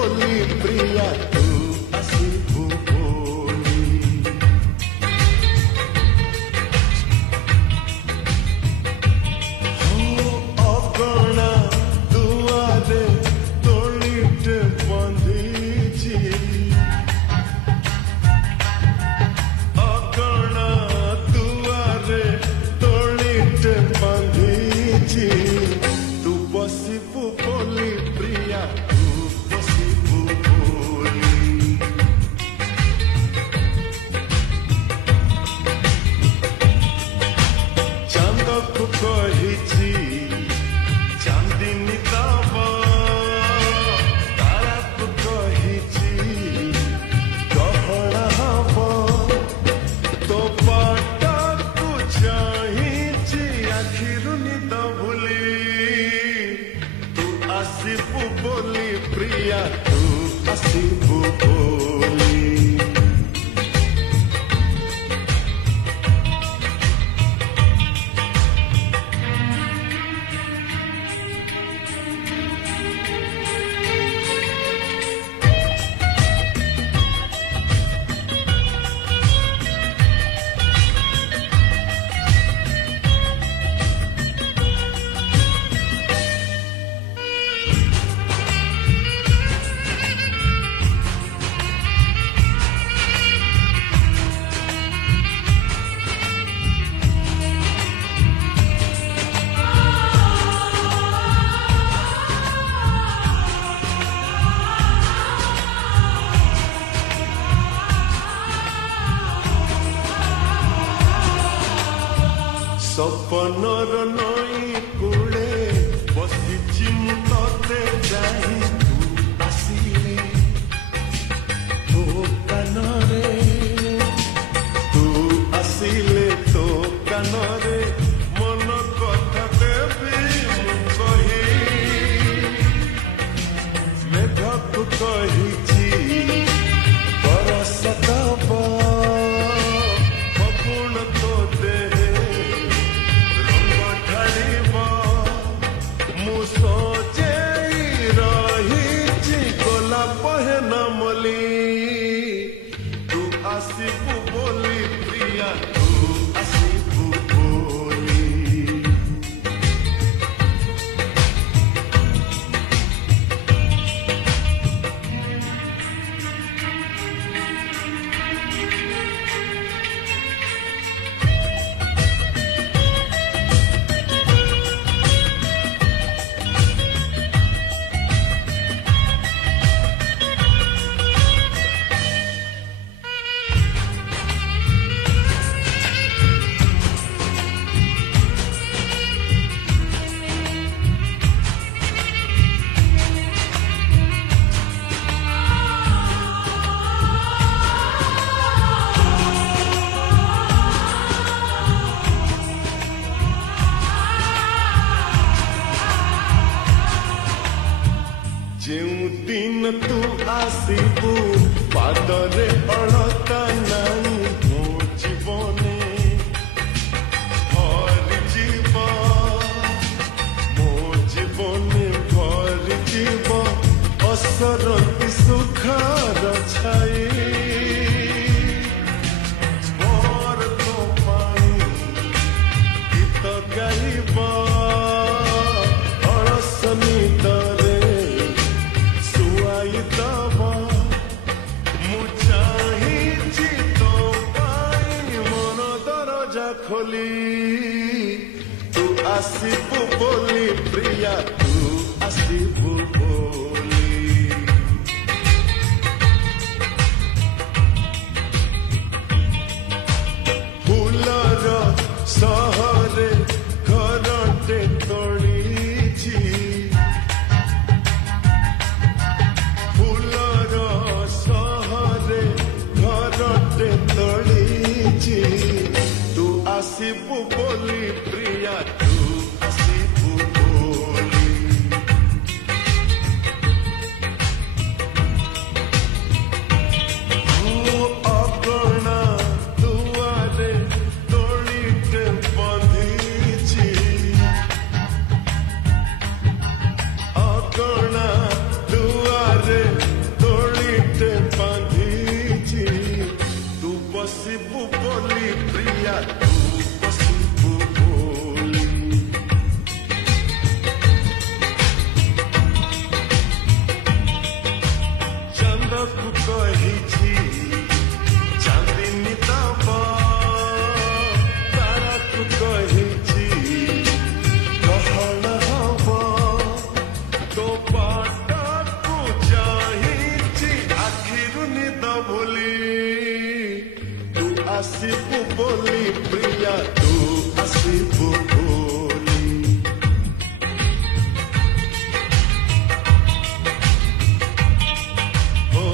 ବୋଲି ପ୍ରିୟା ତୁ ଆସିବୁ ବୋଲି ଅଗଣା ଦୁଆରେ ତୋଳିଟେ ବନ୍ଧିଛି ଅଗଣା ଦୁଆରେ ତୋଳିଟେ ବନ୍ଧିଛି ତୁ ବସିବୁ ବୋଲି ପ୍ରିୟା ତୁ ବସିବୁ ବୋଲି ଚାନ୍ଦକୁ କହିଛି ଚାନ୍ଦିନୀ ଦବ ତାରାକୁ କହିଛି ଗହଣା ହବ ତୋ ପଟକୁ ଚାହିଁଛି ଆଖିରୁ ନିଦ ଭୁଲି ତୁ ଆସିବୁ ବୋଲି ପ୍ରିୟା ତୁ ଆସିବୁ ବୋଲି ସପନର ନଈ କୂଳେ ବସିଛି ମୁଁ ତତେ ଯାଇ ତୁ ଆସିଲେ ତୋ କାନରେ ତୁ ଆସିଲେ ତୋ କାନରେ ମନ କଥା ଦେବି ମୁଁ କହି ମେଘକୁ କହିଛି ବରଷ ଦବ ଫଗୁଣ ତୋ ଦେହେ ମୁଁ ସଜେଇ ରହିଛି ଗୋଲାପ ହେନ ମଲି ତୁ ଆସିବୁ ବୋଲି ପ୍ରିୟା ତୁ ଆସିବୁ ବୋଲି ଯେଉଁ ଦିନ ତୁ ଆସିବୁ ପାଦରେ ଅଳତା ନାହିଁ ମୋ ଜୀବନେ ଭରିଯିବ ମୋ ଜୀବନେ ଭରିଯିବ ଅସରନ୍ତି ସୁଖର ଛାଇ ମୋର ତୋ ପାଇଁ ଗୀତ ଗାଇବ ଅଳସ ନିଦରେ ମୁଁ ଚାହିଁଛି ତୋ ପାଇଁ ମନ ଦରଜା ଖୋଲି ତୁ ଆସିବୁ ବୋଲି ପ୍ରିୟା ତୁ ଆସିବୁ ବୋଲି ଫୁଲର ସହରେ ଘରଟେ ତୋଳିଛି ତୁ ଆସିବୁ ବୋଲି ପ୍ରିୟା ତୁ ଆସିବୁ ବୋଲି ଅଗଣା ଦୁଆରେ ତୋଳିଟେ ବନ୍ଧିଛି ଅଗଣା ଦୁଆରେ ଆସିବୁ ବୋଲି ପ୍ରିୟା ତୁ ଆସିବୁ ବୋଲି ଓ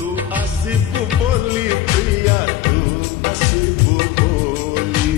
ତୁ ଆସିବୁ ବୋଲି ପ୍ରିୟା ତୁ ଆସିବୁ ବୋଲି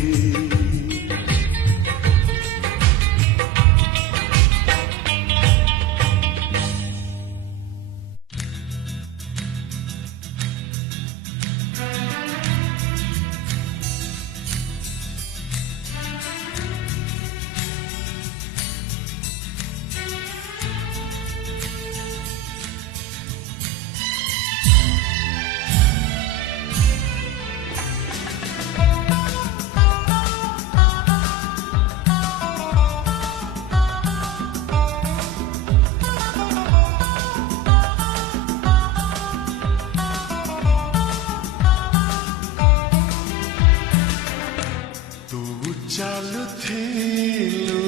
ଚାଲୁଥିଲୁ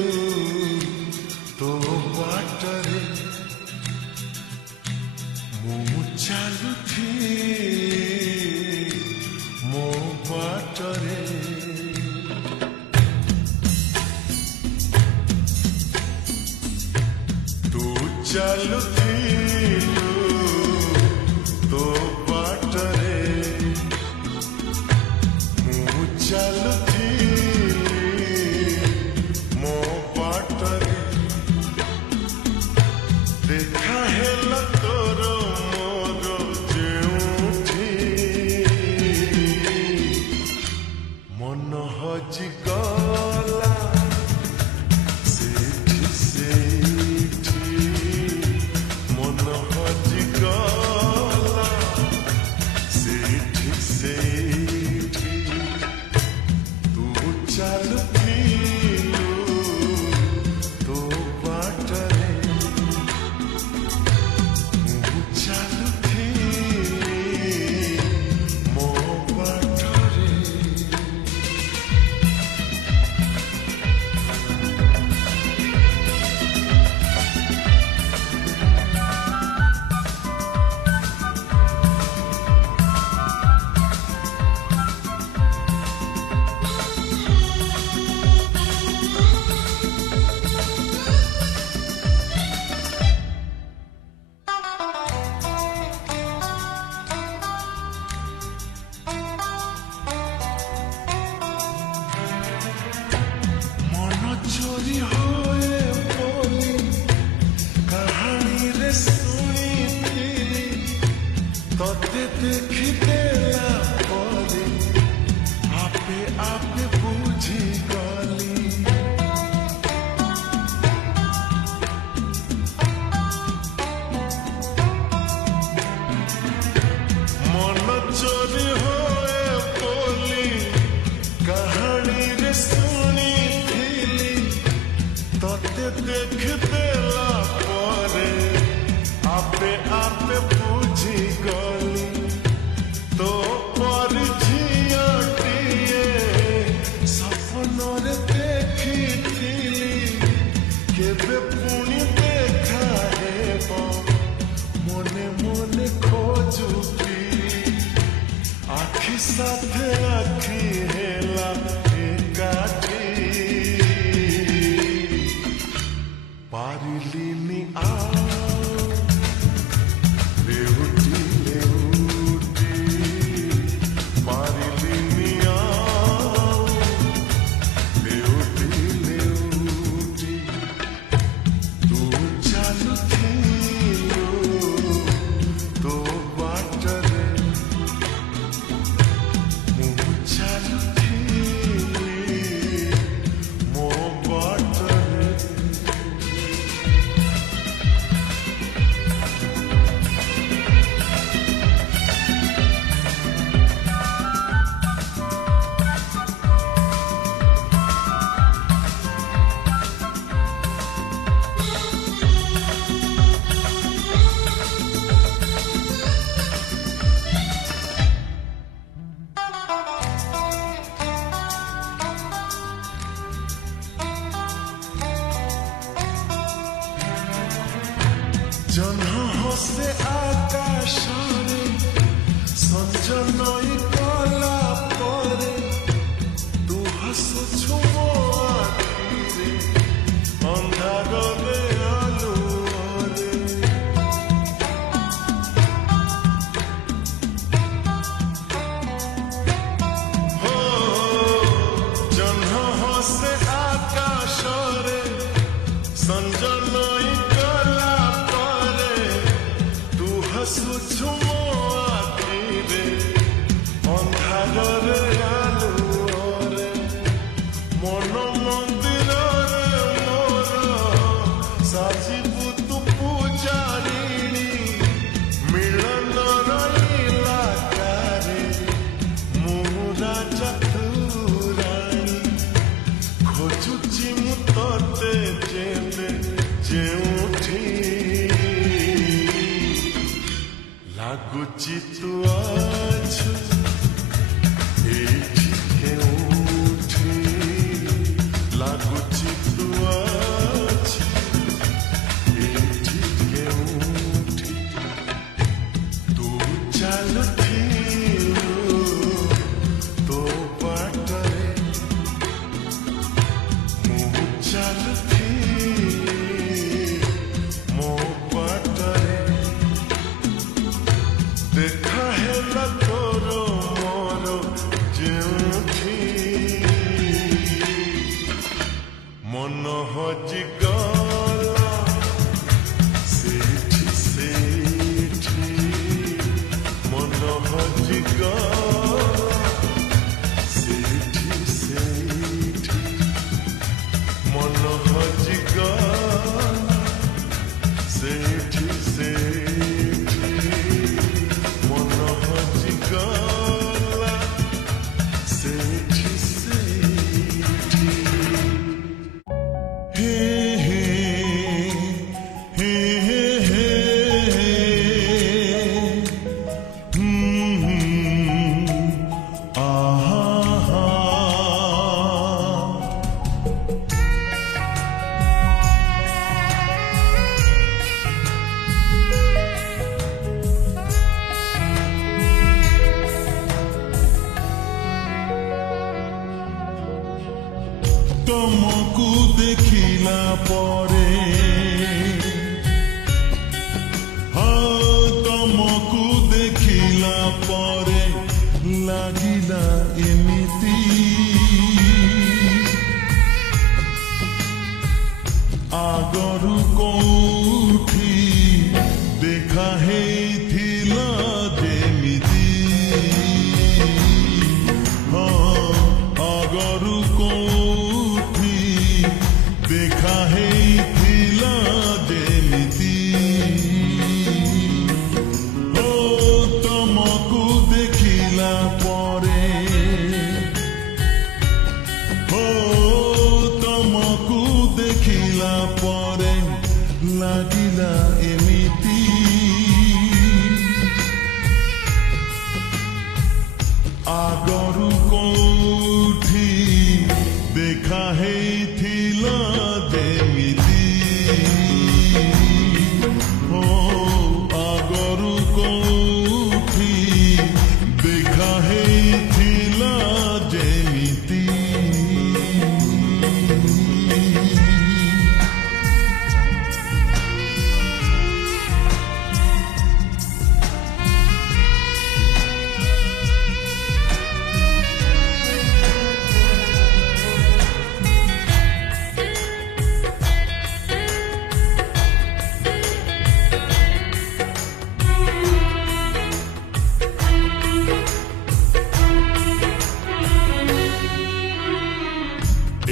ତୋ ବାଟରେ ମୁଁ ଚାଲୁଥିଲି ମୋ ବାଟରେ ତୁ ଚାଲୁଥିଲୁ ତୋ ବାଟରେ ମୁଁ ଚାଲୁଥିଲି देखा है तोर मोर जेउठी मन हजि गला सेठी सेठी मन हजि गला सेठी सेठी तू चालुथिलु तो बाटरे चोरी होए बोली कहानी रे सुनी तोते देखी देला परी आपे आपे बुझी गली मन चोरी होए बोली कहानी रे सुनी तोते देख देला परे आपे आपे बुझी गली तो ଦିଶୁଛୁ ମୋ ଆଖିରେ ଅନ୍ଧାରରେ ଆଲୁଅରେ ମନ ମନ୍ଦିରରେ ମୋର ସାଜିବୁ ତୁ ପୂଜାରିଣୀ ମିଳନର ଇଲାକାରେ ମୁଁ ରାଜା ତୁ ରାଣୀ ଖୋଜୁଛି ମୁଁ ତତେ ଯେବେ ଯେଉଁଠି ଲାଗୁଛି ତୁ ଅଛୁ ଏଇଠି କେଉଁଠି ଲାଗୁଛି ତୁ ଅଛୁ ଏଇଠି କେଉଁଠି ତୁ ଚାଲୁଥିଲୁ ତୋ ବାଟରେ ମୁଁ ଚାଲୁଥିଲି ମୋ ବାଟରେ ଦେଖା ହେଲା ତୋର ମୋର ଯେଉଁଠି ମନ ହଜିଗଲା ସେଇଠି ସେଇଠି ମନ ହଜିଗଲା ସେଇଠି ସେଇଠି ମନ ହଜିଗଲା ସେଇଠି ସେଇଠି ମନ ହଜିଗଲା ସେଇଠି ସେଇଠି ହେ ହେ ହେ ହେ ଆହା ତମକୁ ଦେଖିଲା ପରେ ତମକୁ ଦେଖିଲା ପରେ ଲାଗିଲା ଏମିତି ଆଗରୁ କୋଉଠି ଦେଖା ହେଇଥିଲା ଯେମିତି ଆଗରୁ କୋଉଠି ଦେଖା ହେଇଥିଲା ଯେମିତି ତମକୁ ଦେଖିଲା ପରେ ତମକୁ ଦେଖିଲା ପରେ ଲାଗିଲା ଏମିତି ଆଗରୁ କୋଉଠି ଦେଖା ହେଇଥିଲା ଯେମିତି ଆଗରୁ କୋଉଠି ଦେଖା ହେଇଥିଲା ଯେମିତି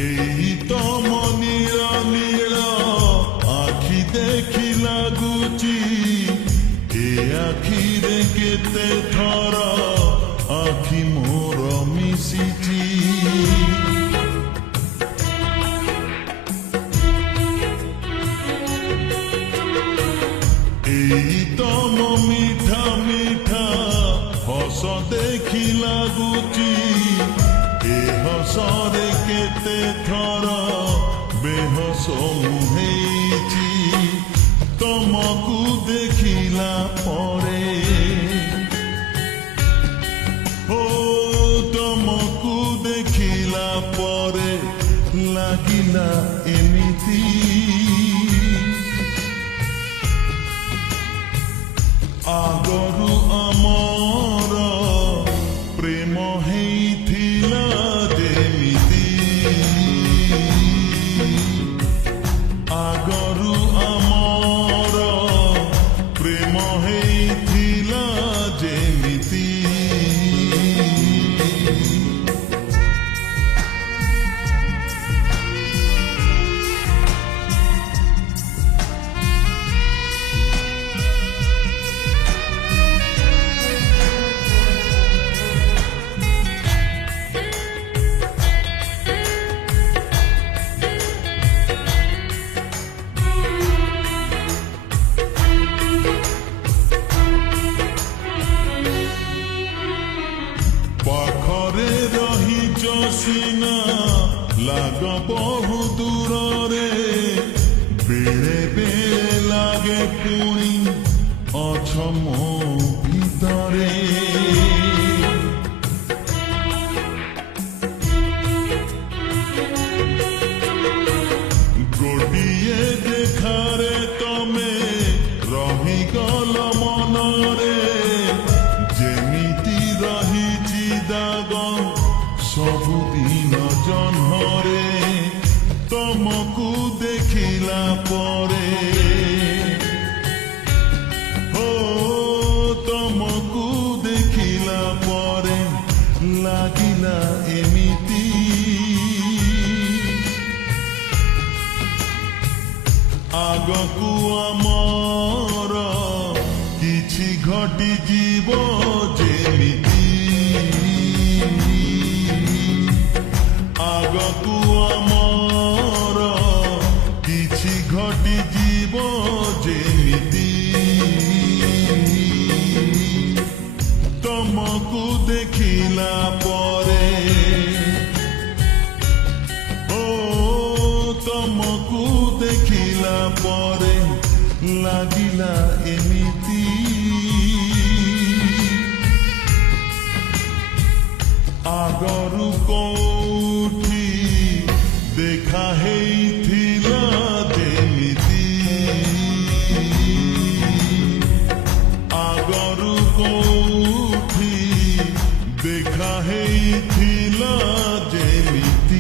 ଏଇ ତମ ନୀଳ ନୀଳ ଆଖି ଦେଖି ଲାଗୁଛି ଏ ଆଖିରେ କେତେ ଥର ଆଖି ମୋର ମିଶିଛି ଏଇ ତମ ମିଠା ମିଠା ହସ ଦେଖି ଲାଗୁଛି ଏ ହସରେ କେତେ ଥର ବେହସ ମୁଁ ହେଇଛି ତମକୁ ଦେଖିଲା ପରେ ତମକୁ ଦେଖିଲା ପରେ ଲାଗିଲା ଏମିତି ଆଗରୁ ଆମର ପ୍ରେମ ହେଇଥିଲା ଯେମିତି ଆଗରୁ ଆମର ପ୍ରେମ ହେଇଥିଲା ସିନା ଲାଗ ବହୁ ଦୂରରେ ବେଳେ ବେଳେ ଲାଗେ ପୁଣି ଅଛ ମୋ ଭିତରେ ଗୋଟିଏ ଦେଖାରେ ତମେ ରହିଗଲ ମନରେ ଯେମିତି ରହିଛି ଦାଗ ସବୁଦିନ ଜହ୍ନରେ ତମକୁ ଦେଖିଲା ପରେ ତମକୁ ଦେଖିଲା ପରେ ଲାଗିଲା ଏମିତି ଆଗକୁ ଆମର କିଛି ଘଟିଯିବ ଯେମିତି ଆଗକୁ ଆମର କିଛି ଘଟିଯିବ ଯେମିତି ତମକୁ ଦେଖିଲା ପରେ ତମକୁ ଦେଖିଲା ପରେ ଲାଗିଲା ଏମିତି ଆଗରୁ କୋଉଠି ଦେଖା ହେଇଥିଲା ଯେମିତି ଆଗରୁ କୋଉଠି ଦେଖା ହେଇଥିଲା ଯେମିତି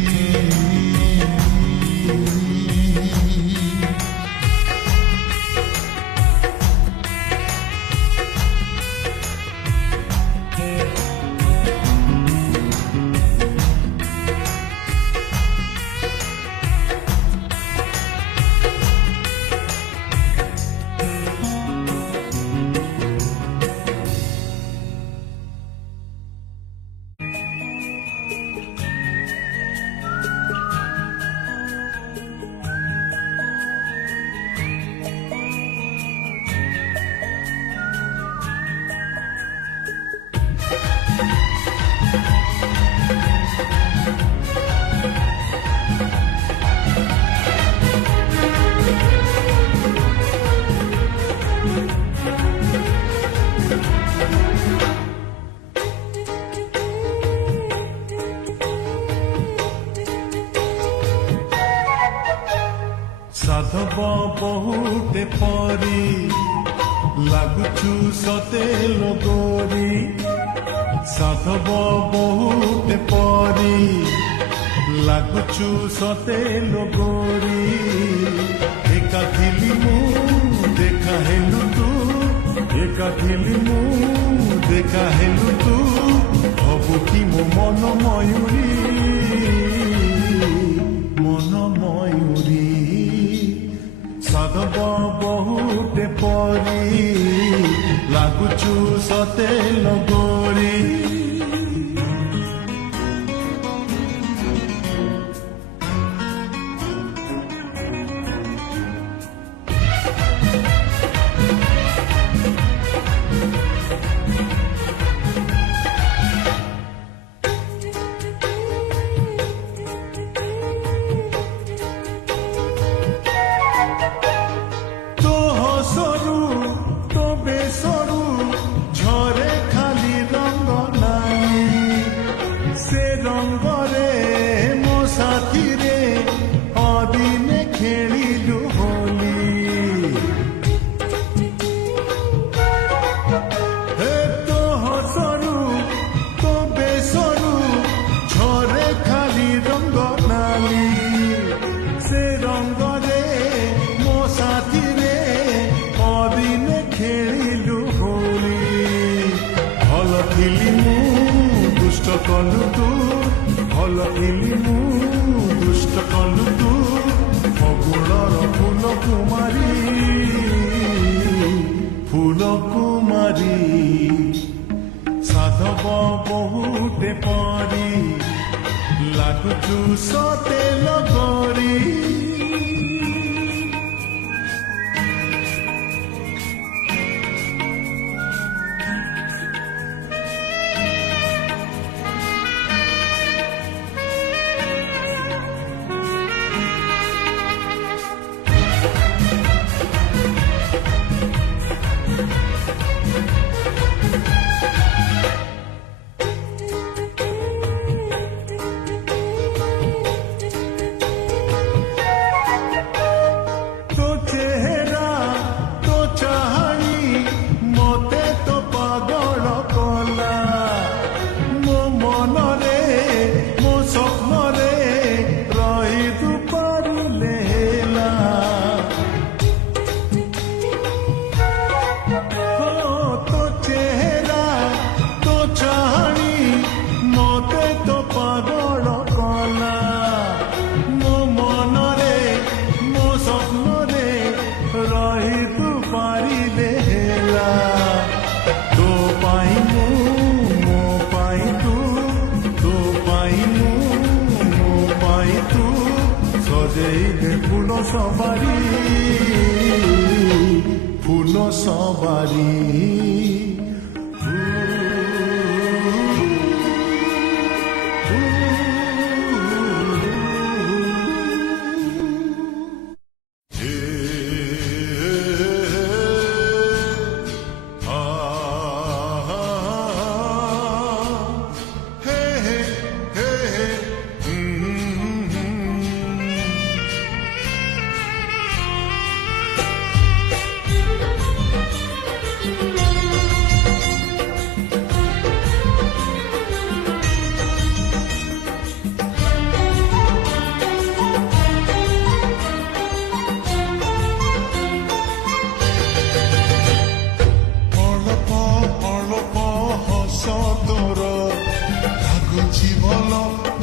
ସାଧବ ବହୁଟେ ପରି ଲାଗୁଛୁ ସତେ লগରି ସାଧବ ବହୁଟେ ପରି ଲାଗୁଛୁ ସତେ লগରି ଏକା ଥିଲି ମୁଁ ଦେଖା ହେଲୁ ତୁ ଏକା ଥିଲି ମୁଁ ଦେଖା ହେଲୁ ତୁ ହବୁ କି ମୋ ମନ ମୟୁରୀ ସାଧବ ବହୁଟେ ପରି ଲାଗୁଛୁ ସତେ লগରି କଲୁ ତୁ ଭଲ ଥିଲି ମୁଁ ଦୁଷ୍ଟ କଲୁ ତୁ ଫଗୁଣର ଫୁଲ କୁମାରୀ ସାଧବ ବହୁଟେ ପରି ଲାଗୁଛୁ ସତେ লগରି সবারি ফুল সবারি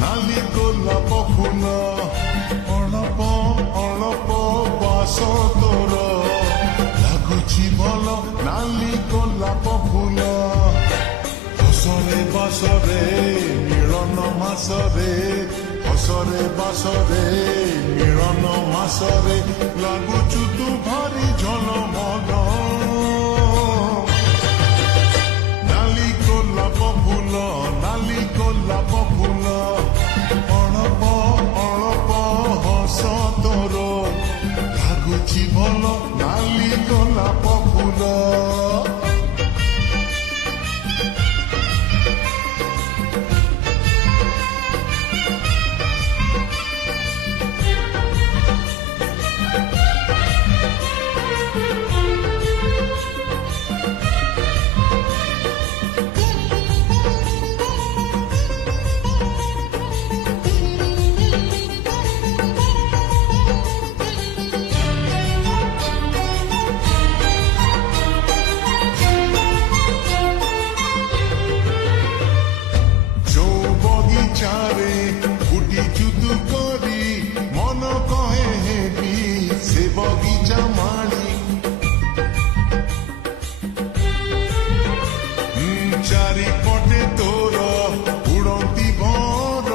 নালি গোলাপ ফুল অଳପ ଅଳପ ବାସ ତୋର ଲାଗୁଛି ଭଲ ନାଲି ଗୋଲାପ ଫୁଲ ହସରେ ବାସରେ ମିଳନ ମାସରେ ହସରେ ବାସରେ ମିଳନ ମାସରେ ଲାଗୁଛୁ ତୁ ଭାରି ଝଲମଲ ନାଲି ଗୋଲାପ ଫୁଲ ନାଲି ଗୋଲାପ ଫୁଲ ଅଳପ ଅଳପ ହସ ତୋର ଲାଗୁଛି ଭଲ ନାଲି ଗୋଲାପ ଫୁଲ চারে ফুটি জুতু করি মন কহে হেবি সে বগিচা মাড়ি চারিপটে তোর উড়ন্তি ভর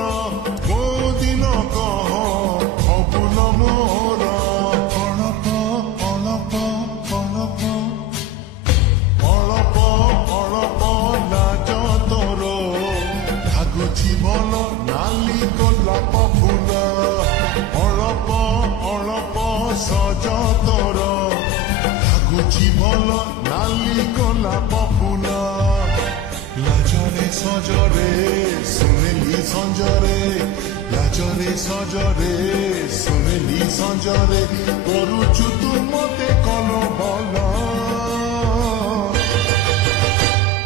কোদিন কহ অপুল মোর অଳପ ଅଳପ ଅଳପ ଅଳପ ଅଳପ ଲାଜ ତୋର ଲାଗୁଛି ଭଲ ନାଲି ଗୋଲାପ ଫୁଲ ଅଳପ ଅଳପ ସଜ ତୋର ଲାଗୁଛି ଭଲ ନାଲି ଗୋଲାପ ଫୁଲ ଲାଜରେ ସଜରେ ଶୁଣିଲି ସଞ୍ଜରେ ଲାଜରେ ସଜରେ ଶୁଣିଲି ସଞ୍ଜରେ କରୁଛୁ ତୁ ମତେ କଲ ଭଲ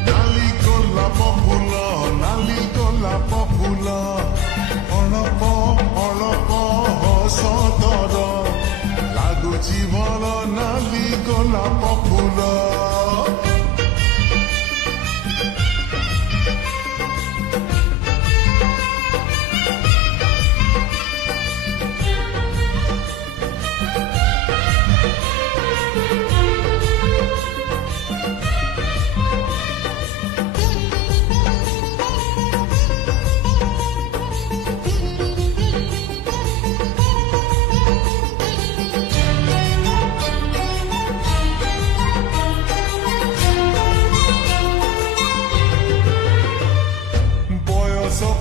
ନାଲି ଗୋଲାପ ଫୁଲ ନାଲି ଗୋଲାପ ଫୁଲ ଅଳପ ଅଳପ ହସ ତୋର ଲାଗୁଛି ଭଲ ନାଲି ଗୋଲାପ ଫୁଲ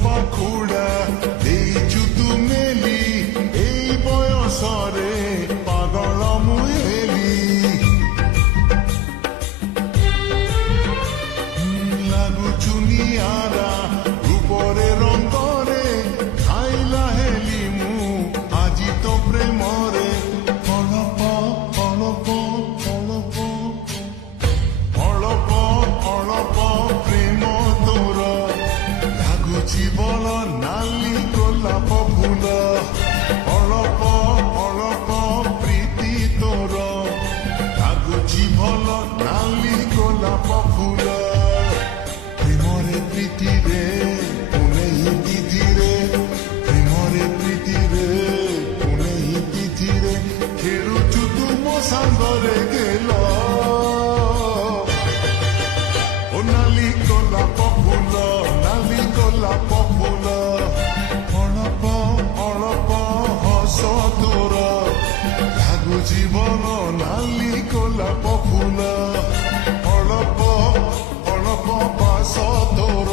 ପାଖୁଡ଼ା ଦେଇଛୁ ତୁ ନେଲି ଏଇ ବୟସରେ ପାଗଳ ମୁଁ ହେଲି ଲାଗୁଛୁ ନିଆରା ରୂପରେ ରଙ୍ଗରେ ଖାଇଲା ହେଲି ମୁଁ ଆଜି ତ ପ୍ରେମରେ ଅଳପ ଅଳପ ଅଳପ ଅଳପ ଅଳପ ପ୍ରେମ ତୋର ଲାଗୁଛି ଭଲ ନାଲି ଗୋଲାପ ଫୁଲ ଅଳପ ଅଳପ ପ୍ରୀତି ତୋର ଲାଗୁଛି ଭଲ ନାଲି ଗୋଲାପ ଫୁଲ ପ୍ରେମରେ ପ୍ରୀତିରେ ପୁନେଇ ତିଥିରେ ପ୍ରେମରେ ପ୍ରୀତିରେ ପୁନେଇ ତିଥିରେ ଖେଳୁଛୁ ତୁ ମୋ ସାଙ୍ଗରେ ଗେଲ ଓ ନାଲି ଗୋଲାପ ଫୁଲ ନାଲି ଗୋଲାପ ଫୁଲ ଅଳପ ଅଳପ ହସ ତୋର ଗୋଲାପ ଫୁଲ ଅଳପ ଅଳପ ବାସ ତୋର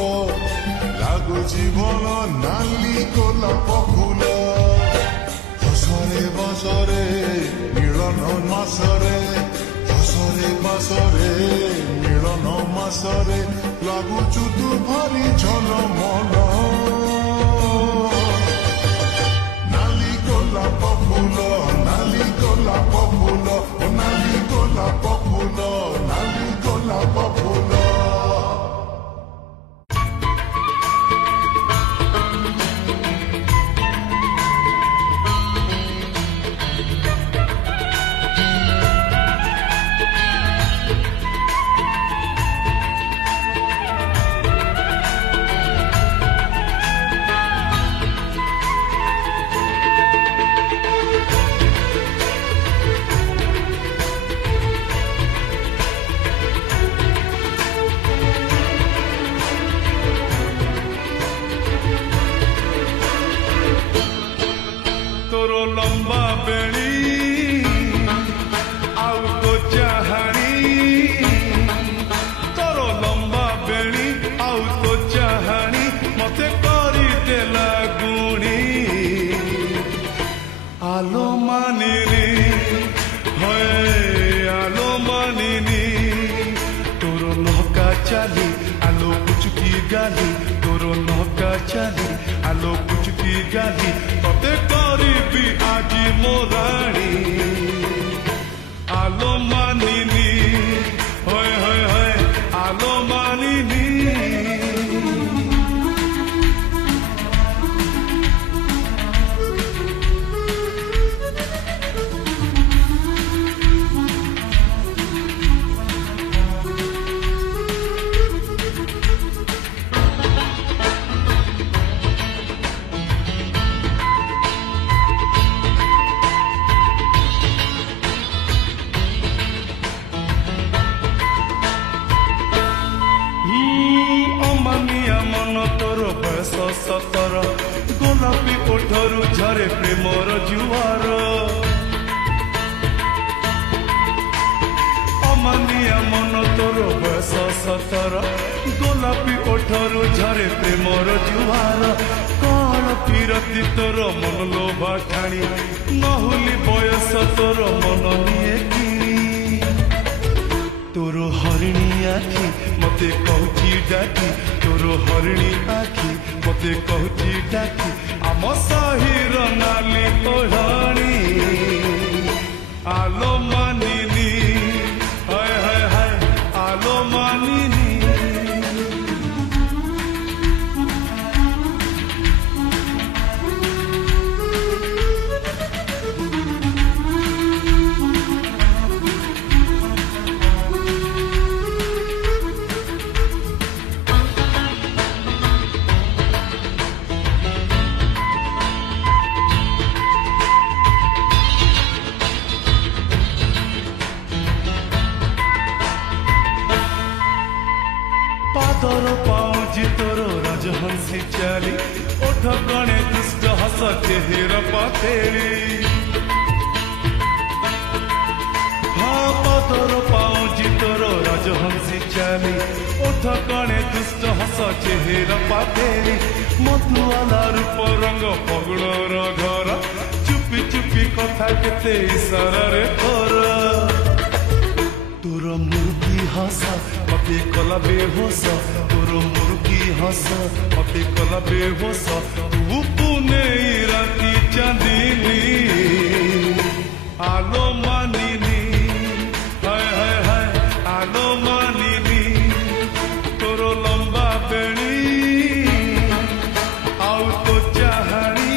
ଲାଗୁଛି ଭଲ ନାଲି ଗୋଲାପ ଫୁଲ ହସରେ ବସରେ ମିଳନ ମାସରେ ହସରେ ବସରେ ମିଳନ ମାସରେ ଲାଗୁଛୁ ତୁ ଭାରି ଝଲମଲ ନାଲି ଗୋଲାପ ଫୁଲ ନାଲି ଗୋଲାପ ଫୁଲ ଓ ନାଲି ଗୋଲାପ ଫୁଲ ନାଲି ଗୋଲାପ ଫୁଲ ଲମ୍ବା ବେଣୀ ଆଉ ତୋ ଚାହାଣୀ ତୋର ଲମ୍ବା ବେଣୀ ଆଉ ତୋ ଚାହାଣୀ ମତେ କରିଦେଲା ଗୁଣୀ ଆଲୋ ମାନିନି ହଏ ଆଲୋ ମାନିନି ତୋର ନକା ଚାଲି ଆଲୋ ପୁଚୁକି ଗାଲି ତୋର ନକା ଚାଲି ଆଲୋ ପୁଚୁକି ଗାଲି ତତେ କରିବି ଆଜି ମୋ ରାଣୀ ଆଲୋ ମାନିନି ହଏ ହଏ ହଏ ଆଲୋ ମାନିନି ତୋର ବୟସ 17 ଗୋଲାପୀ ଓଠରୁ ଝରେ ପ୍ରେମର ଜୁଆର ଅମାନିଆ ମନ ତୋର ବୟସ 17 ଗୋଲାପୀ ଓଠରୁ ଝରେ ପ୍ରେମର ଜୁଆର କଣ ପିରତି ତୋର ମନ ଲୋଭା ଠାଣି ନହୁଲି ବୟସ ତୋର ମନ ନିଏ କିଣି ତୋର ହରିଣୀ ଆଖି ମତେ କହୁଛି ଡାକି ତୋର ହରିଣୀ ଆଖି ମତେ କହୁଛି ଡାକି ଆମ ସାହିର ନାଲି ଓଢ଼ଣୀ ଆଲୋ ମାନିନି ହାୟ ହାୟ ହାୟ ଆଲୋ ମାନିନି ତୋର ପାଉଁଜି ତୋର ରାଜହଂସୀ ଚାଲି ଓଠ ଗଣେ ଦୁଷ୍ଟ ହସ ଚେହେରା ପାତେଳି ହଁ ତୋର ପାଉଁଜି ତୋର ରାଜହଂସୀ ଚାଲି ଓଠ ଗଣେ ଦୁଷ୍ଟ ହସ ଚେହେରା ପାତେଳି ମଧୁଆଲା ରୂପ ରଙ୍ଗ ପଗୁଣର ଘର ଚୁପି ଚୁପି କଥା କେତେ ଇସାରାରେ କର ତୋର ମୁରୁକି ହସ ମତେ କଲା ବେହୋସ ତୋର ମୁରୁକି ହସ ମତେ କଲା ବେହୋସ ତୁ ପୁନେଇ ରାତି ଚାନ୍ଦିନୀ ଆଲୋ ମାନିନି ହାୟ ହାୟ ହାୟ ଆଲୋ ମାନିନି ତୋର ଲମ୍ବା ବେଣୀ ଆଉ ତୋ ଚାହାଣୀ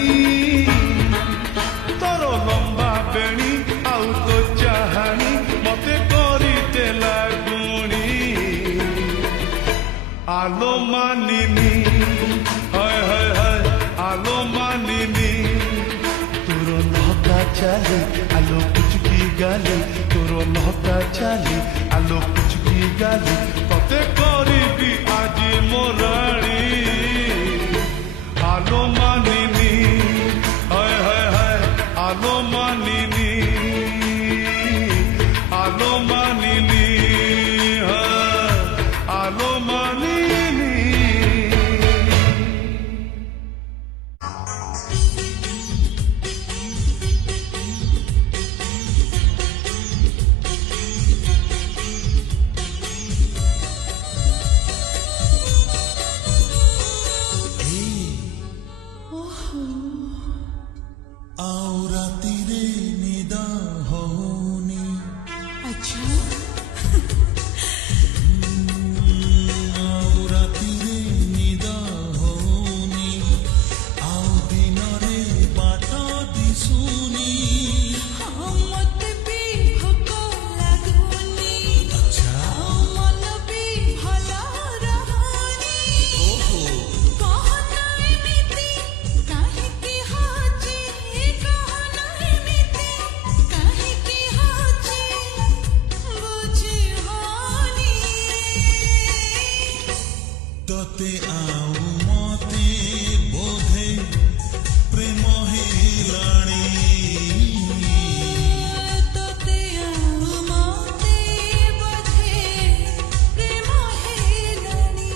ତୋର ଲମ୍ବା ବେଣୀ ଆଉ ତୋ ଚାହାଣୀ ମତେ କରିଦେଲା ଗୁଣୀ ଆଲୋ ମାନିନି ହାୟ ହାୟ ହାୟ ଆଲୋ ମାନିନି ତୋର ନକା ଚାଲି ଆଲୋ ପୁଚୁକି ଗାଲି ତୋର ନକା ଚାଲି ଆଲୋ ପୁଚୁକି ଗାଲି ତତେ କରିବି ଆଜି ମୋ ରାଣୀ আলো মানিনি হায় হায় হায় আলো মানিনি আলো মানিনি তোতে ଆଉ ମତେ ବୋଧେ ପ୍ରେମ ହେଲାଣି ତୋତେ ଆଉ ମତେ ବୋଧେ ପ୍ରେମ ହେଲାଣି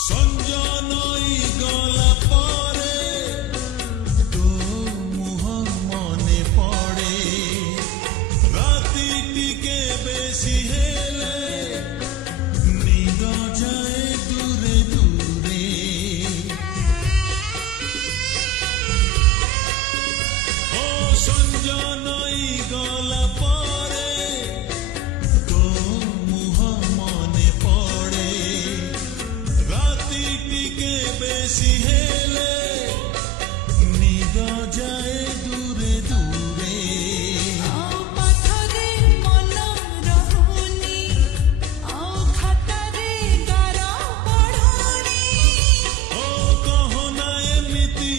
ସଞ୍ଜ ନଈ ଗଲା ପରେ ତୋ ମୁହଁ ମନେ ପଡ଼େ ରାତି ଟିକେ ବେଶୀ ହେଲେ ନିଦ ଯାଏ ଦୂରେ ଦୂରେ ଓ ସଞ୍ଜ ନଈ ଗଲା ପରେ ତୋ ମୁହଁ ମନେ ପଡ଼େ রাতি টিকে বেশি হেলে নিদ যায় দূরে দূরে ଆଉ ପାଠରେ ମନ ରହୁନି ଆଉ ଖାତାରେ ଗାର ପଢ଼ୁନି ও কহনা এমিতি